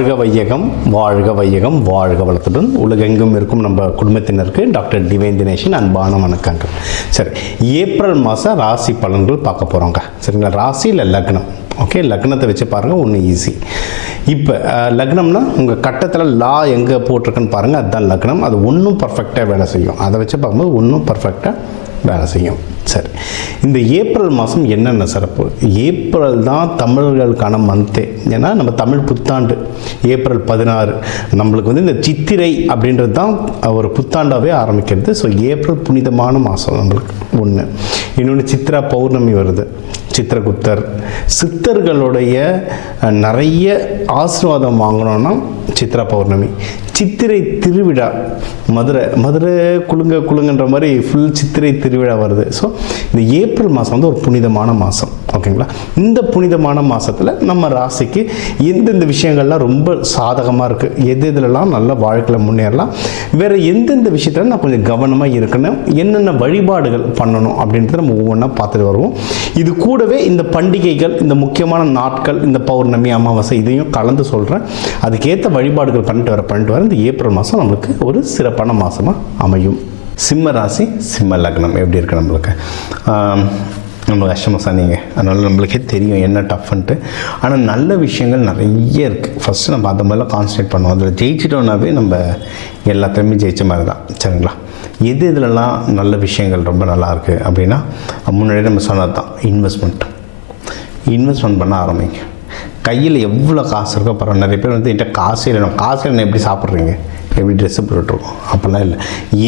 வாழ்க வையகம், வாழ்க வையகம், வாழ்க வளத்துடன் உலகெங்கும் இருக்கும் நம்ம குடும்பத்தினருக்கு டாக்டர் டிவைன் தினேஷன் அன்பான வணக்கங்கள். சரி, ஏப்ரல் மாதம் ராசி பலன்கள் பார்க்க போகிறோங்க. சரிங்களா? ராசி இல்லை லக்னம். ஓகே, லக்னத்தை வச்சு பாருங்கள், ஒன்று ஈஸி. இப்போ லக்னம்னா உங்கள் கட்டத்தில் லா எங்கே போட்டிருக்குன்னு பாருங்கள், அதுதான் லக்னம். அது ஒன்றும் பர்ஃபெக்டாக வேலை செய்யும். அதை வச்சு பார்க்கும்போது ஒன்றும் பர்ஃபெக்டாக வேலை செய்யும். சரி, இந்த ஏப்ரல் மாதம் என்னென்ன சிறப்பு? ஏப்ரல் தான் தமிழர்களுக்கான மந்த்தே. ஏன்னா நம்ம தமிழ் புத்தாண்டு ஏப்ரல் 16. நம்மளுக்கு வந்து இந்த சித்திரை அப்படின்றது தான் ஒரு புத்தாண்டாகவே ஆரம்பிக்கிறது. ஸோ ஏப்ரல் புனிதமான மாதம் நம்மளுக்கு ஒன்று. இன்னொன்று சித்ரா பௌர்ணமி வருது, சித்திரகுப்தர். சித்தர்களுடைய நிறைய ஆசீர்வாதம் வாங்கணும்னா சித்ரா பௌர்ணமி. சித்திரை திருவிழா, மதுரை குலுங்கன்ற மாதிரி ஃபுல் சித்திரை திருவிழா வருது. ஸோ இந்த ஏப்ரல் மாதம் வந்து ஒரு புனிதமான மாதம். ஓகேங்களா? இந்த புனிதமான மாதத்தில் நம்ம ராசிக்கு எந்தெந்த விஷயங்கள்லாம் ரொம்ப சாதகமாக இருக்குது, எதுலலாம் நல்ல வாழ்க்கையில் முன்னேறலாம், வேறு எந்தெந்த விஷயத்தில் நான் கொஞ்சம் கவனமாக இருக்கணும், என்னென்ன வழிபாடுகள் பண்ணணும் அப்படின்றத நம்ம ஒவ்வொன்றா பார்த்துட்டு வருவோம். இது கூடவே இந்த பண்டிகைகள், இந்த முக்கியமான நாட்கள், இந்த பௌர்ணமி, அமாவாசை இதையும் கலந்து சொல்கிறேன். அதுக்கேற்ற வழிபாடுகள் பண்ணிட்டு வர இந்த ஏப்ரல் மாதம் நம்மளுக்கு ஒரு சிறப்பான மாதமாக அமையும். சிம்ம ராசி, சிம்ம லக்னம் எப்படி இருக்குது நம்மளுக்கு? நம்மளுக்கு அஷ்டம நீங்கள், அதனால் நம்மளுக்கே தெரியும் என்ன டஃப்ன்ட்டு. ஆனால் நல்ல விஷயங்கள் நிறைய இருக்குது. ஃபஸ்ட்டு நம்ம அந்த மாதிரிலாம் கான்சன்ட்ரேட் பண்ணுவோம். அதில் ஜெயிச்சிட்டோன்னாவே நம்ம எல்லாத்தையுமே ஜெயிச்ச மாதிரி தான். சரிங்களா? இதிலலாம் நல்ல விஷயங்கள் ரொம்ப நல்லாயிருக்கு அப்படின்னா, முன்னாடி நம்ம சொன்னது தான் இன்வெஸ்ட்மெண்ட் பண்ண ஆரம்பிங்க. கையில் எவ்வளோ காசு இருக்கோ பரவாயில்ல. நிறைய பேர் வந்து என்கிட்ட காசு இல்லை எப்படி சாப்பிட்றீங்க, எப்படி ட்ரெஸ்ஸு போட்டுருக்கோம், அப்போல்லாம் இல்லை.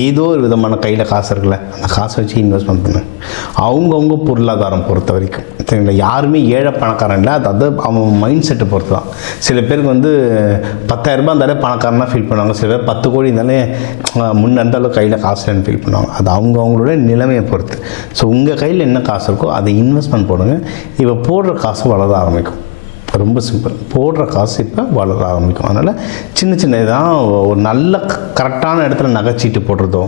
ஏதோ ஒரு விதமான கையில் காசு இருக்குல்ல, அந்த காசை வச்சு இன்வெஸ்ட்மெண்ட் பண்ணு. அவங்கவுங்க பொருளாதாரம் பொறுத்த வரைக்கும் சரிங்களா? யாருமே ஏழை பணக்காரன் இல்லை, அது அவன் மைண்ட் செட்டை பொறுத்து தான். சில பேருக்கு வந்து 10,000 ரூபாய் இருந்தாலே பணக்காரனாக ஃபீல் பண்ணுவாங்க. சில பேர் 10 கோடி இருந்தாலே முன்னெந்தாலும் கையில் காசு இல்லைன்னு ஃபீல் பண்ணுவாங்க. அது அவங்கவுங்களோட நிலைமையை பொறுத்து. ஸோ உங்கள் கையில் என்ன காசு இருக்கோ அதை இன்வெஸ்ட்மெண்ட் போடுங்க. இப்போ போடுற காசு வளர ஆரம்பிக்கும். ரொம்ப சிம்பிள். போடுற காசு இப்போ வளர ஆரம்பிக்கும். அதனால் சின்ன இதான் ஒரு நல்ல கரெக்டான இடத்துல நகைச்சீட்டு போடுறதோ,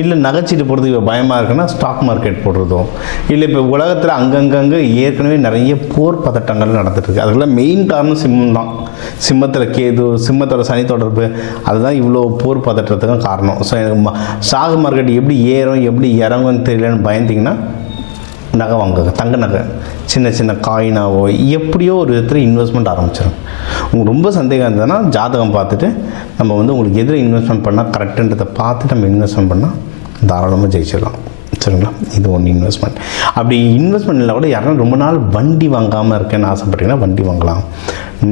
இல்லை நகைச்சீட்டு போடுறது இப்போ பயமாக இருக்குன்னா ஸ்டாக் மார்க்கெட் போடுறதோ, இல்லை இப்போ உலகத்தில் அங்கங்கே ஏற்கனவே நிறைய போர் பதட்டங்கள் நடந்துட்டுருக்கு. அதுக்கெல்லாம் மெயின் காரணம் சிம்மம் தான். சிம்மத்தில் கேது, சிம்மத்தோட சனி தொடர்பு, அதுதான் இவ்வளோ போர் பதட்டத்துக்கும் காரணம். ஸோ எனக்கு ஸ்டாக் மார்க்கெட் எப்படி ஏறும் எப்படி இறங்கும்னு தெரியலன்னு பயந்திங்கன்னா நகை வாங்குங்க. தங்க நகை, சின்ன காயினாவோ எப்படியோ ஒரு விதத்தில் இன்வெஸ்ட்மெண்ட் ஆரம்பிச்சிடும். உங்களுக்கு ரொம்ப சந்தேகம் இருந்ததுன்னா ஜாதகம் பார்த்துட்டு நம்ம வந்து உங்களுக்கு எதில் இன்வெஸ்ட்மெண்ட் பண்ணால் கரெக்டுன்றதை பார்த்துட்டு நம்ம இன்வெஸ்ட்மெண்ட் பண்ணால் தாராளமாக ஜெயிச்சிடலாம். சரிங்களா? இது ஒன்று இன்வெஸ்ட்மெண்ட். அப்படி இன்வெஸ்ட்மெண்ட் இல்லை கூட யாரும் ரொம்ப நாள் வண்டி வாங்காமல் இருக்கேன்னு ஆசைப்பட்டீங்கன்னா வண்டி வாங்கலாம்.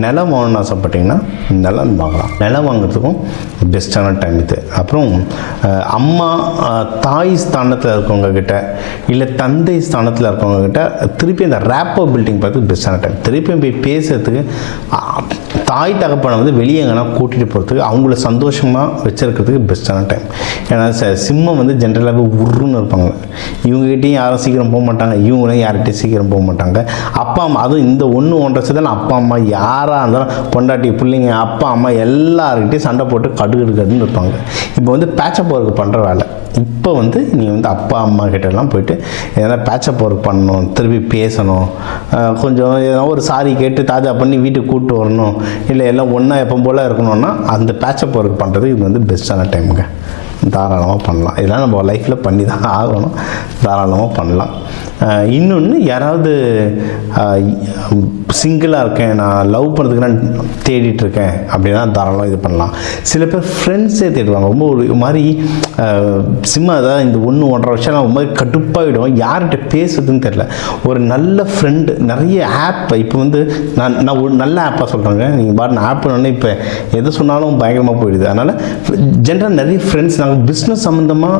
நிலம் வாங்கணும்னு ஆசைப்பட்டிங்கன்னா நிலம் வாங்கலாம். நிலம் வாங்குறதுக்கும் பெஸ்ட்டான டைம் இது. அப்புறம் அம்மா தாய் ஸ்தானத்தில் இருக்கவங்க கிட்ட, இல்லை தந்தை ஸ்தானத்தில் இருக்கவங்க கிட்ட திருப்பி அந்த ரேப்போ பில்டிங் பார்த்து பெஸ்ட்டான டைம். திருப்பியும் போய் பேசுறதுக்கு, தாய் தகப்பனை வந்து வெளியே எங்கன்னா கூட்டிகிட்டு போகிறதுக்கு, அவங்கள சந்தோஷமாக வச்சுருக்கிறதுக்கு பெஸ்ட்டான டைம். ஏன்னா சிம்மம் வந்து ஜென்ரலாகவே உருன்னு இருப்பாங்க. இவங்ககிட்டையும் யாரும் சீக்கிரம் போக மாட்டாங்க, இவங்களையும் யார்கிட்டையும் சீக்கிரம் போக மாட்டாங்க. அப்பா அம்மா, அதுவும் இந்த 1-1.5 தான் அப்பா அம்மா யாராக இருந்தாலும் பொண்டாட்டி பிள்ளைங்க அப்பா அம்மா எல்லாருக்கிட்டையும் சண்டை போட்டு கடுன்னு இருப்பாங்க. இப்போ வந்து பேச்சப் ஒர்க் பண்ணுற வேலை. இப்போ வந்து நீங்கள் வந்து அப்பா அம்மா கிட்டலாம் போயிட்டு எதனா பேச்சப் ஒர்க் பண்ணணும், திருப்பி பேசணும், கொஞ்சம் எதனா ஒரு சாரி கேட்டு தாஜா பண்ணி வீட்டுக்கு கூப்பிட்டு வரணும், இல்லை எல்லாம் ஒன்றா எப்போ போல் இருக்கணும்னா அந்த பேச்சப் ஒர்க் பண்ணுறது இது வந்து பெஸ்ட்டான டைமுங்க. தாராளமாக பண்ணலாம். இதெல்லாம் நம்ம லைஃப்பில் பண்ணி தான் ஆகணும். தாராளமாக பண்ணலாம். இன்னொன்று, யாராவது சிங்கிளாக இருக்கேன், நான் லவ் பண்ணுறதுக்கு நான் தேடிட்டுருக்கேன் அப்படின்னா தாராளமாக இது பண்ணலாம். சில பேர் ஃப்ரெண்ட்ஸே தேடுவாங்க. ரொம்ப ஒரு மாதிரி சிம்மா தான் இந்த 1-1.5 வருஷம் நான் ரொம்ப மாதிரி கடுப்பாகிடும், யார்கிட்ட பேசுறதுன்னு தெரில. ஒரு நல்ல ஃப்ரெண்டு, நிறைய ஆப் இப்போ வந்து நான் ஒரு நல்ல ஆப்பாக சொல்கிறேங்க. நீங்கள் பாருங்க, ஆப்னு இப்போ எது சொன்னாலும் பயங்கரமாக போயிடுது. அதனால் ஜென்ரலாக நிறைய ஃப்ரெண்ட்ஸ், நாங்கள் பிஸ்னஸ் சம்மந்தமாக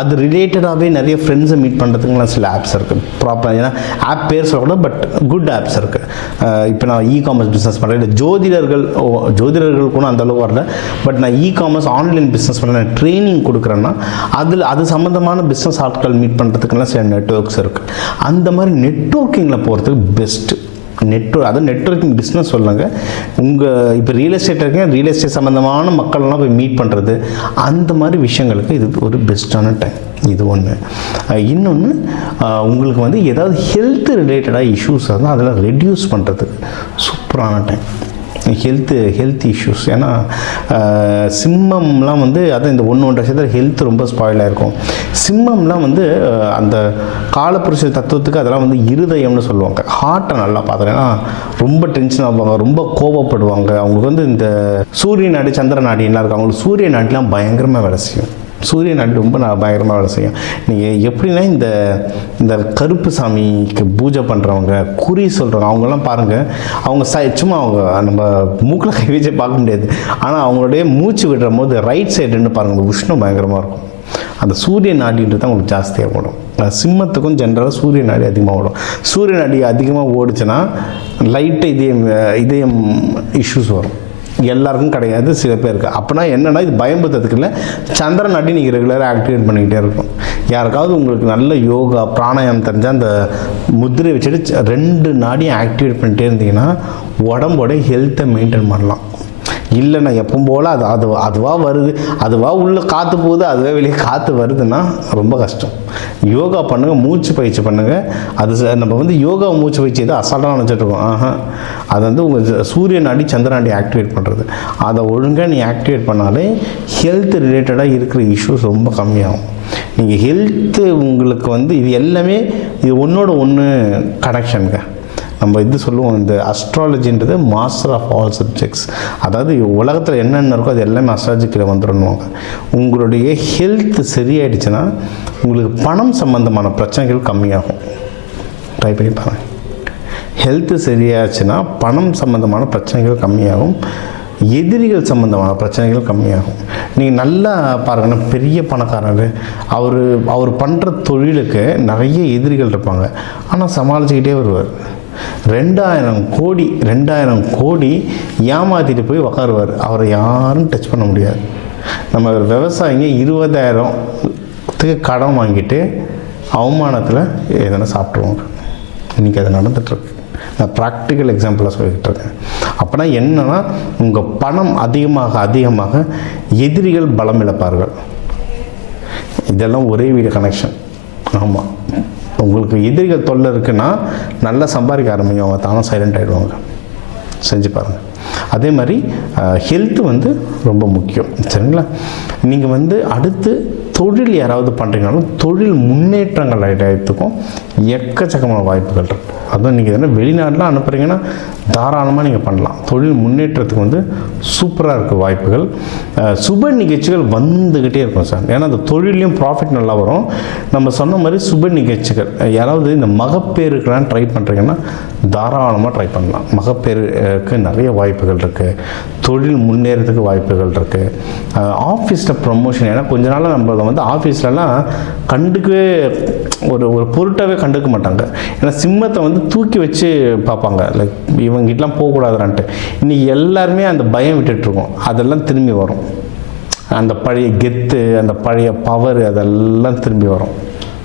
அது ரிலேட்டடாகவே நிறைய ஃப்ரெண்ட்ஸை மீட் பண்ணுறதுக்குலாம் சில ஆப்ஸ் இருக்குது. ப்ராப்பராக ஏன்னா ஆப் பேர் சொல்லக்கூடாது, பட் குட் ஆப்ஸ் இருக்குது. இப்போ நான் இ-காமர்ஸ் பிஸ்னஸ் பண்ணுறேன், இல்லை ஜோதிடர்கள் கூட அந்தளவுக்கு வரல, பட் நான் இ-காமர்ஸ் ஆன்லைன் பிஸ்னஸ் பண்ணுறேன், ட்ரைனிங் கொடுக்குறேன்னா அது சம்மந்தமான பிஸ்னஸ் ஆட்கள் மீட் பண்ணுறதுக்கெல்லாம் சில நெட்வொர்க்ஸ் இருக்குது. அந்த மாதிரி நெட்வொர்க்கிங்கில் போகிறதுக்கு பெஸ்ட்டு நெட்வொர்க்கிங் பிஸ்னஸ் சொல்லுங்க. உங்கள் இப்போ ரியல் எஸ்டேட் இருக்கீங்க, ரியல் எஸ்டேட் சம்மந்தமான மக்கள்லாம் போய் மீட் பண்ணுறது, அந்த மாதிரி விஷயங்களுக்கு இது ஒரு பெஸ்ட்டான டைம். இது ஒன்று. இன்னொன்று, உங்களுக்கு வந்து ஏதாவது ஹெல்த் ரிலேட்டடாக இஷ்யூஸ் இருந்தால் அதெல்லாம் ரெடியூஸ் பண்ணுறதுக்கு சூப்பரான டைம். Health issues. ஏன்னா சிம்மம்லாம் வந்து அது இந்த 1-1.5 வருஷத்தில் ஹெல்த் ரொம்ப ஸ்பாயிலாக இருக்கும். சிம்மம்லாம் வந்து அந்த காலப்புருஷ தத்துவத்துக்கு அதெல்லாம் வந்து இருதயம்னு சொல்லுவாங்க. ஹார்ட்டை நல்லா பார்த்துட்டேன்னா ரொம்ப டென்ஷன் ஆவாங்க, ரொம்ப கோபப்படுவாங்க. அவங்களுக்கு வந்து இந்த சூரிய நாடி சந்திர நாடிலாம் இருக்கும், அவங்களுக்கு சூரிய நாடிலாம் பயங்கரமாக வேலை செய்யும். சூரிய நாடி ரொம்ப பயங்கரமாக வேலை செய்யும். நீங்கள் எப்படின்னா இந்த கருப்பு சாமிக்கு பூஜை பண்ணுறவங்க, குறி சொல்கிறவங்க, அவங்கெல்லாம் பாருங்கள், அவங்க சும்மா அவங்க நம்ம மூக்கில் கை வச்சு பார்க்க முடியாது. ஆனால் அவங்களுடைய மூச்சு விடுற போது ரைட் சைடுன்னு பாருங்கள், உஷ்ணம் பயங்கரமாக இருக்கும். அந்த சூரிய நாடின்றது தான் உங்களுக்கு ஜாஸ்தியாக ஓடும். சிம்மத்துக்கும் ஜென்ரலாக சூரிய நாடி அதிகமாக ஓடும். சூரிய நாடி அதிகமாக ஓடிச்சுன்னா லைட்டாக இதயம் இஷ்யூஸ் வரும். எல்லாருக்கும் கிடையாது, சில பேருக்கு. அப்படின்னா என்னென்னா இது பயம்படுத்துறதுக்கு இல்லை, சந்திர நாடி நீங்கள் ரெகுலராக ஆக்டிவேட் பண்ணிக்கிட்டே இருக்கும். யாருக்காவது உங்களுக்கு நல்ல யோகா பிராணாயாமம் தெரிஞ்சால் அந்த முத்திரை வச்சுட்டு 2 நாடியும் ஆக்டிவேட் பண்ணிகிட்டே இருந்தீங்கன்னா உடம்போட ஹெல்த்தை மெயின்டைன் பண்ணலாம். இல்லைண்ணா எப்பவும் போல் அதுவாக வருது, அதுவாக உள்ளே காற்று போகுது, அதுவாக வெளியே காற்று வருதுன்னா ரொம்ப கஷ்டம். யோகா பண்ணுங்கள், மூச்சு பயிற்சி பண்ணுங்கள். அது நம்ம வந்து யோகா மூச்சு பயிற்சி எது அசால்ட்டாக நினச்சிட்ருக்கோம். அது வந்து உங்கள் சூரிய நாடி சந்திர நாடி ஆக்டிவேட் பண்ணுறது. அதை ஒழுங்காக நீ ஆக்டிவேட் பண்ணாலே ஹெல்த் ரிலேட்டடாக இருக்கிற இஷ்யூஸ் ரொம்ப கம்மியாகும். நீங்கள் ஹெல்த்து உங்களுக்கு வந்து இது எல்லாமே இது ஒன்றோட ஒன்று கனெக்ஷனுங்க. நம்ம இது சொல்லுவோம், இந்த அஸ்ட்ராலஜின்றது மாஸ்டர் ஆஃப் ஆல் சப்ஜெக்ட்ஸ். அதாவது உலகத்தில் என்னென்ன இருக்கோ அது எல்லாமே அஸ்ட்ராலஜிக்கில் வந்துடணுவாங்க. உங்களுடைய ஹெல்த் சரியாயிடுச்சுன்னா உங்களுக்கு பணம் சம்மந்தமான பிரச்சனைகள் கம்மியாகும். ட்ரை பண்ணி பாருங்கள். ஹெல்த்து சரியாச்சுன்னா பணம் சம்மந்தமான பிரச்சனைகள் கம்மியாகும், எதிரிகள் சம்மந்தமான பிரச்சனைகள் கம்மியாகும். நீங்கள் நல்லா பாருங்கன்னா, பெரிய பணக்காரர் அவர் பண்ணுற தொழிலுக்கு நிறைய எதிரிகள் இருப்பாங்க, ஆனால் சமாளிச்சுக்கிட்டே வருவார். 2000 கோடி ஏமாற்றிட்டு போய் உக்காருவார். அவரை யாரும் டச் பண்ண முடியாது. நம்ம விவசாயிங்க 20,000த்துக்கு கடன் வாங்கிட்டு அவமானத்தில் எதனா சாப்பிட்ருவாங்க. இன்றைக்கி அது நடந்துகிட்ருக்கு. நான் ப்ராக்டிக்கல் எக்ஸாம்பிளாக சொல்லிக்கிட்டு இருக்கேன். அப்போனா என்னென்னா, உங்கள் பணம் அதிகமாக எதிரிகள் பலம் இழப்பார்கள். இதெல்லாம் ஒரே வீடு கனெக்ஷன். ஆமாம், உங்களுக்கு எதிரிகள் தொல்லை இருக்குன்னா நல்லா சம்பாதிக்க ஆரம்பிங்க, அவங்க தானே சைலண்ட் ஆகிடுவாங்க. செஞ்சு பாருங்கள். அதே மாதிரி ஹெல்த்து வந்து ரொம்ப முக்கியம், சரிங்களா? நீங்கள் வந்து அடுத்து தொழில் யாராவது பண்ணுறீங்கனாலும் தொழில் முன்னேற்றங்கள் ஆகிட்டதுக்கும் எக்கச்சக்கமான வாய்ப்புகள் இருக்குது. அதுவும் நீங்கள் எதனா வெளிநாடுலாம் அனுப்புகிறீங்கன்னா தாராளமாக நீங்கள் பண்ணலாம். தொழில் முன்னேற்றத்துக்கு வந்து சூப்பராக இருக்குது வாய்ப்புகள். சுப நிகழ்ச்சிகள் வந்துக்கிட்டே இருக்கும் சார். ஏன்னா அந்த தொழிலையும் ப்ராஃபிட் நல்லா வரும். நம்ம சொன்ன மாதிரி சுப நிகழ்ச்சிகள், யாராவது இந்த மகப்பேருக்கெல்லாம் ட்ரை பண்ணுறீங்கன்னா தாராளமாக ட்ரை பண்ணலாம். மகப்பேருக்கு நிறைய வாய்ப்புகள் இருக்குது. தொழில் முன்னேறதுக்கு வாய்ப்புகள் இருக்குது. ஆஃபீஸில் ப்ரமோஷன், ஏன்னா கொஞ்ச நாள் நம்மளை வந்து ஆஃபீஸ்லலாம் கண்டுக்கவே ஒரு பொருட்டாகவே கண்டுக்க மாட்டாங்க. ஏன்னா சிம்மத்தை வந்து தூக்கி வச்சு பார்ப்பாங்க, லைக் இவங்கிட்டலாம் போகக்கூடாதுன்ட்டு. இன்றைக்கி எல்லாருமே அந்த பயம் விட்டுட்ருக்கோம். அதெல்லாம் திரும்பி வரும். அந்த பழைய கெத்து, அந்த பழைய பவர், அதெல்லாம் திரும்பி வரும்.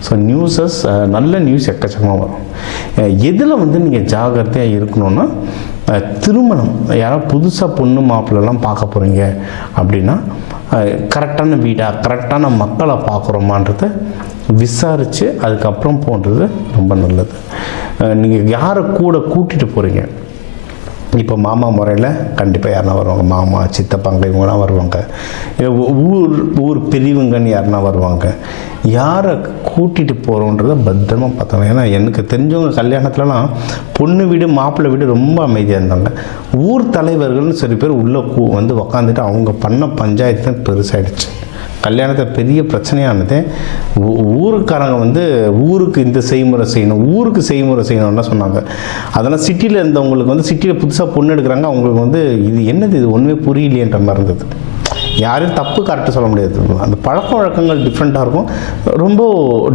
ஸோ நியூஸஸ், நல்ல நியூஸ் எக்கச்சக்கமாக வரும். எதில் வந்து நீங்கள் ஜாகிரதையாக இருக்கணும்னா, திருமணம் யாராவது புதுசாக பொண்ணு மாப்பிள்ளெல்லாம் பார்க்க போகிறீங்க அப்படின்னா கரெக்டான வீடாக கரெக்டான மக்களை பார்க்குறோமான்றதை விசாரித்து அதுக்கப்புறம் போன்றது ரொம்ப நல்லது. நீங்கள் யாரை கூட கூட்டிகிட்டு போகிறீங்க, இப்போ மாமா முறையில் கண்டிப்பாக யாருனா வருவாங்க, மாமா சித்தப்பாங்க இவங்களாம் வருவாங்க. ஊர் பெரியவங்கன்னு யாருனா வருவாங்க. யாரை கூட்டிகிட்டு போகிறோன்றதை பத்திரமா பார்த்தாங்க. ஏன்னா எனக்கு தெரிஞ்சவங்க கல்யாணத்துலலாம் பொண்ணு வீடு மாப்பிள்ளை வீடு ரொம்ப அமைதியாக இருந்தாங்க. ஊர் தலைவர்கள்னு சில பேர் உள்ளே வந்து உக்காந்துட்டு அவங்க பண்ண பஞ்சாயத்து தான் பெருசாகிடுச்சு. கல்யாணத்தை பெரிய பிரச்சனையானது. ஊருக்காரங்க வந்து ஊருக்கு இந்த செய்முறை செய்யணும், ஊருக்கு செய்முறை செய்யணும்னா சொன்னாங்க. அதெல்லாம் சிட்டியில் இருந்தவங்களுக்கு வந்து சிட்டியில் புதுசாக பொண்ணு எடுக்கிறாங்க, அவங்களுக்கு வந்து இது என்னது, இது ஒன்றுமே புரியலையன்ற மாதிரி இருந்தது. யாரும் தப்பு கரெக்டாக சொல்ல முடியாது. அந்த பழக்க வழக்கங்கள் டிஃப்ரெண்ட்டாக இருக்கும். ரொம்ப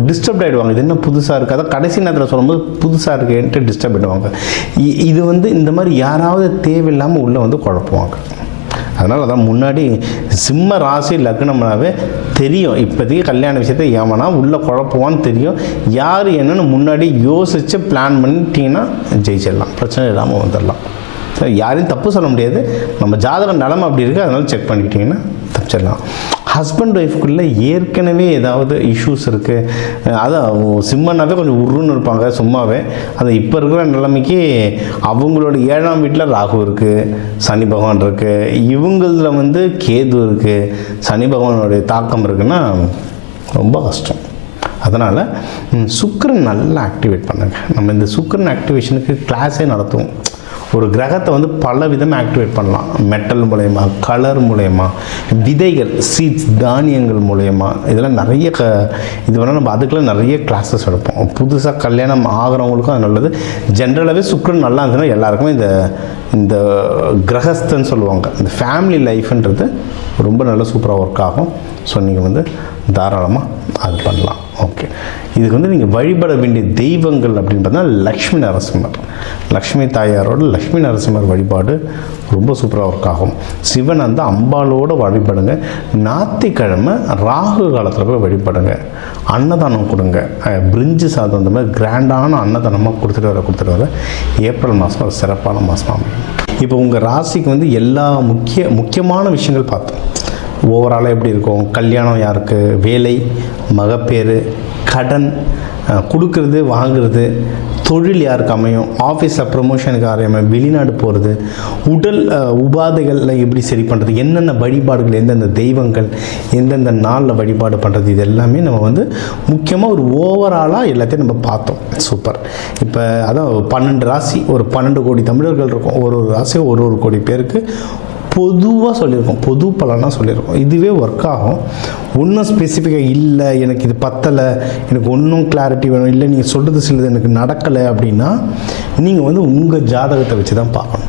டிஸ்டர்ப் ஆகிடுவாங்க. இது என்ன புதுசாக இருக்குது, அதான் கடைசி நேரத்தில் சொல்லும்போது புதுசாக இருக்குன்ட்டு டிஸ்டர்ப் ஆகிடுவாங்க. இது வந்து இந்த மாதிரி யாராவது தேவையில்லாமல் உள்ளே வந்து குழப்புவாங்க. அதனால் அதான் முன்னாடி சிம்ம ராசி லக்னம்னாவே தெரியும். இப்போதைக்கு கல்யாண விஷயத்தை ஏமனா உள்ளே குழப்புவான்னு தெரியும். யார் என்னென்னு முன்னாடி யோசித்து பிளான் பண்ணிட்டீங்கன்னா ஜெயிச்சிடலாம், பிரச்சனை இல்லாமல் வந்துடலாம். யாரையும் தப்பு சொல்ல முடியாது. நம்ம ஜாதகம் நிலமை அப்படி இருக்குது, அதனால செக் பண்ணிக்கிட்டிங்கன்னா தப்பிச்சிடலாம். ஹஸ்பண்ட் ஒய்ஃப்குள்ளே ஏற்கனவே ஏதாவது இஷ்யூஸ் இருக்குது, அதான் சிம்மனாவே கொஞ்சம் உருன்னு இருப்பாங்க சும்மாவே. அது இப்போ இருக்கிற நிலைமைக்கு அவங்களோட 7ஆம் வீட்டில் ராகு இருக்குது, சனி பகவான் இருக்குது, இவங்களில் வந்து கேது இருக்குது, சனி பகவானுடைய தாக்கம் இருக்குன்னா ரொம்ப கஷ்டம். அதனால் சுக்கிரன் நல்லா ஆக்டிவேட் பண்ணுங்க. நம்ம இந்த சுக்கிரன் ஆக்டிவேஷனுக்கு கிளாஸே நடத்துவோம். ஒரு கிரகத்தை வந்து பல விதமாக ஆக்டிவேட் பண்ணலாம். மெட்டல் மூலயமா, கலர் மூலயமா, விதைகள், சீட்ஸ், தானியங்கள் மூலயமா, இதெல்லாம் நிறைய இது வேணால் நம்ம அதுக்கெல்லாம் நிறைய கிளாஸஸ் எடுப்போம். புதுசாக கல்யாணம் ஆகிறவங்களுக்கும் அது நல்லது. ஜென்ரலாகவே சுக்கிரன் நல்லா இருந்துச்சுன்னா எல்லாருக்குமே இந்த கிரகஸ்தன்னு சொல்லுவாங்க, இந்த ஃபேமிலி லைஃப்ன்றது ரொம்ப நல்லா சூப்பராக ஒர்க் ஆகும். ஸோ நீங்கள் வந்து தாராளமாக அது பண்ணலாம். ஓகே, இதுக்கு வந்து நீங்கள் வழிபட வேண்டிய தெய்வங்கள் அப்படின்னு பார்த்தா லக்ஷ்மி நரசிம்மர், லக்ஷ்மி தாயாரோட லக்ஷ்மி நரசிம்மர் வழிபாடு ரொம்ப சூப்பராக ஒர்க் ஆகும். சிவன் அந்த அம்பாலோடு வழிபடுங்க. ஞாயிற்றுக்கிழமை ராகு காலத்தில் போய் வழிபடுங்க. அன்னதானம் கொடுங்க. பிரிஞ்சு சாதம் அந்த மாதிரி கிராண்டான அன்னதானமாக கொடுத்துட்டு வர ஏப்ரல் மாதம் ஒரு சிறப்பான மாதம் அமையும். இப்போ உங்கள் ராசிக்கு வந்து எல்லா முக்கியமான விஷயங்கள் பார்த்தோம். ஓவராலாக எப்படி இருக்கும், கல்யாணம் யாருக்கு, வேலை, மகப்பேறு, கடன், கொடுக்கறது வாங்கிறது, தொழில் யாருக்கு அமையும், ஆஃபீஸில் ப்ரமோஷனுக்கு அமையும், வெளிநாடு போகிறது, உடல் உபாதைகளில் எப்படி சரி பண்ணுறது, என்னென்ன வழிபாடுகள், எந்தெந்த தெய்வங்கள் எந்தெந்த நாளில் வழிபாடு பண்ணுறது, இது எல்லாமே நம்ம வந்து முக்கியமாக ஒரு ஓவராலாக எல்லாத்தையும் நம்ம பார்த்தோம். சூப்பர். இப்போ அதான் 12 ராசி, ஒரு 12 கோடி தமிழர்கள் இருக்கும். ஒரு ராசி ஒரு கோடி பேருக்கு பொதுவாக சொல்லியிருக்கோம், பொது பலனாக சொல்லியிருக்கோம். இதுவே ஒர்க் ஆகும். ஒன்றும் ஸ்பெசிஃபிக்காக இல்லை, எனக்கு இது பத்தலை, எனக்கு ஒன்றும் கிளாரிட்டி வேணும், இல்லை நீங்கள் சொல்கிறது சிலது எனக்கு நடக்கலை அப்படின்னா நீங்கள் வந்து உங்கள் ஜாதகத்தை வச்சு தான் பார்க்கணும்.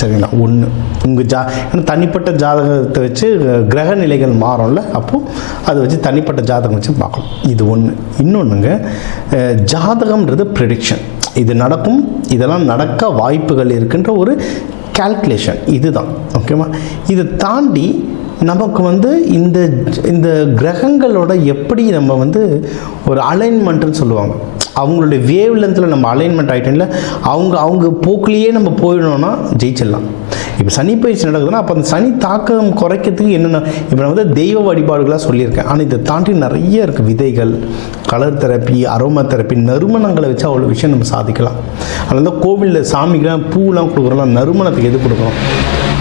சரிங்களா? ஒன்று உங்கள் ஏன்னா தனிப்பட்ட ஜாதகத்தை வச்சு கிரக நிலைகள் மாறும்ல, அப்போது அதை வச்சு தனிப்பட்ட ஜாதகம் வச்சு பார்க்கணும். இது ஒன்று. இன்னொன்றுங்க, ஜாதகம்ன்றது ப்ரெடிக்ஷன். இது நடக்கும், இதெல்லாம் நடக்க வாய்ப்புகள் இருக்குன்ற ஒரு கால்குலேஷன், இதுதான். ஓகேவா? இதை தாண்டி நமக்கு வந்து இந்த கிரகங்களோட எப்படி நம்ம வந்து ஒரு அலைன்மெண்ட்டுன்னு சொல்லுவாங்க, அவங்களுடைய வேவ் லென்த்தில் நம்ம அலைன்மெண்ட் ஆகிட்டோம்ல, அவங்க போக்குலேயே நம்ம போயிடணும்னா ஜெயிச்சிடலாம். இப்போ சனி பயிற்சி நடக்குதுன்னா அப்போ அந்த சனி தாக்கம் குறைக்கிறதுக்கு என்னென்ன, இப்போ நான் வந்து தெய்வ வழிபாடுகளாக சொல்லியிருக்கேன். ஆனால் இதை தாண்டி நிறைய இருக்குது. விதைகள், கலர் தெரப்பி, அரோமா தெரப்பி, நறுமணங்களை வச்சு அவ்வளோ விஷயம் நம்ம சாதிக்கலாம். அதனால தான் கோவிலில் சாமிக்கெலாம் பூலாம் கொடுக்குறோம்லாம், நறுமணத்துக்கு எது கொடுக்கணும்.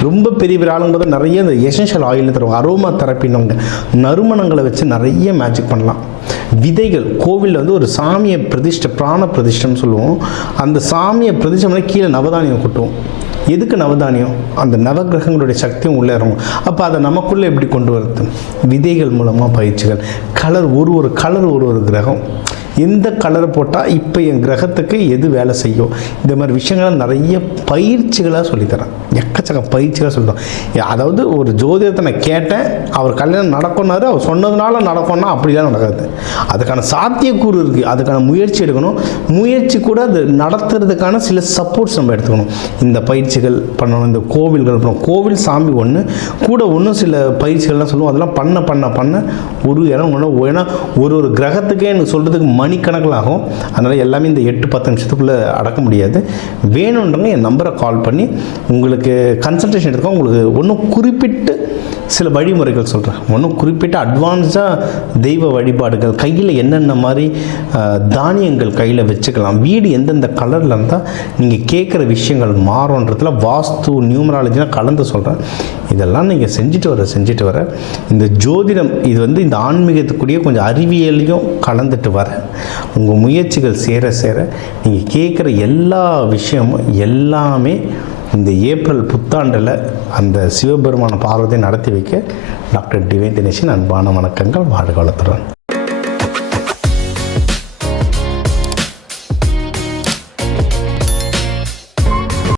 ரொம்ப பெரிய ஆளுங்க போது நிறைய இந்த எசென்ஷியல் ஆயில் தருவாங்க, அரோமா தெரப்பின்னு, நறுமணங்களை வச்சு நிறைய மேஜிக் பண்ணலாம். விதைகள், கோவிலில் வந்து ஒரு சாமியை பிராண பிரதிஷ்டம்னு சொல்லுவோம். அந்த சாமியை பிரதிஷ்டம் கீழே நவதானியம் கொட்டுவோம். எதுக்கு நவதானியம்? அந்த நவகிரகங்களுடைய சக்தியும் உள்ளே இறங்கும். அப்போ அதை நமக்குள்ளே எப்படி கொண்டு வருது? விதைகள் மூலமாக பயிற்சிகள். கலர், ஒரு கலர் ஒரு கிரகம், எந்த கலரை போட்டால் இப்போ என் கிரகத்துக்கு எது வேலை செய்யும், இந்த மாதிரி விஷயங்களை நிறைய பயிற்சிகளாக சொல்லித்தரேன். எக்கச்சக்க பயிற்சிகளாக சொல்லிட்டோம். அதாவது ஒரு ஜோதிடத்தை நான் கேட்டேன், அவர் கல்யாணம் நடக்கும்னாரு, அவர் சொன்னதுனால நடக்கும்னா அப்படிலாம் நடக்காது. அதுக்கான சாத்தியக்கூறு இருக்குது, அதுக்கான முயற்சி எடுக்கணும். முயற்சி கூட அது நடத்துறதுக்கான சில சப்போர்ட்ஸ் நம்ம எடுத்துக்கணும். இந்த பயிற்சிகள் பண்ணணும், இந்த கோவில்கள் பண்ணணும். கோவில் சாமி ஒன்று கூட ஒன்றும் சில பயிற்சிகள்லாம் சொல்லுவோம். அதெல்லாம் பண்ண ஒரு இடம் ஏன்னா ஒரு கிரகத்துக்கே எனக்கு சொல்கிறதுக்கு மணிக்கணக்கில் ஆகும். அதனால் எல்லாமே இந்த 8-10 நிமிஷத்துக்குள்ளே அடக்க முடியாது. வேணுன்றவங்க என் நம்பரை கால் பண்ணி உங்களுக்கு கன்சல்டேஷன் எடுத்துக்கோங்க. உங்களுக்கு ஒன்றும் குறிப்பிட்டு சில வழிமுறைகள் சொல்கிறேன். ஒன்றும் குறிப்பிட்ட அட்வான்ஸாக தெய்வ வழிபாடுகள், கையில் என்னென்ன மாதிரி தானியங்கள் கையில் வச்சுக்கலாம், வீடு எந்தெந்த கலரில் இருந்தால் நீங்கள் கேட்குற விஷயங்கள் மாறுன்றதுல வாஸ்து, நியூமராலஜிலாம் கலந்து சொல்கிறேன். இதெல்லாம் நீங்கள் செஞ்சுட்டு வர இந்த ஜோதிடம், இது வந்து இந்த ஆன்மீகத்துக்குரிய கொஞ்சம் அறிவியலையும் கலந்துட்டு வர உங்கள் முயற்சிகள் சேர நீங்கள் கேட்குற எல்லா விஷயமும் எல்லாமே இந்த ஏப்ரல் புத்தாண்டில் அந்த சிவபெருமான பார்வதியை நடத்தி வைக்க டாக்டர் டிவைன் தினேஷின் அன்பான வணக்கங்கள். வாழ்க வளத்துடன்.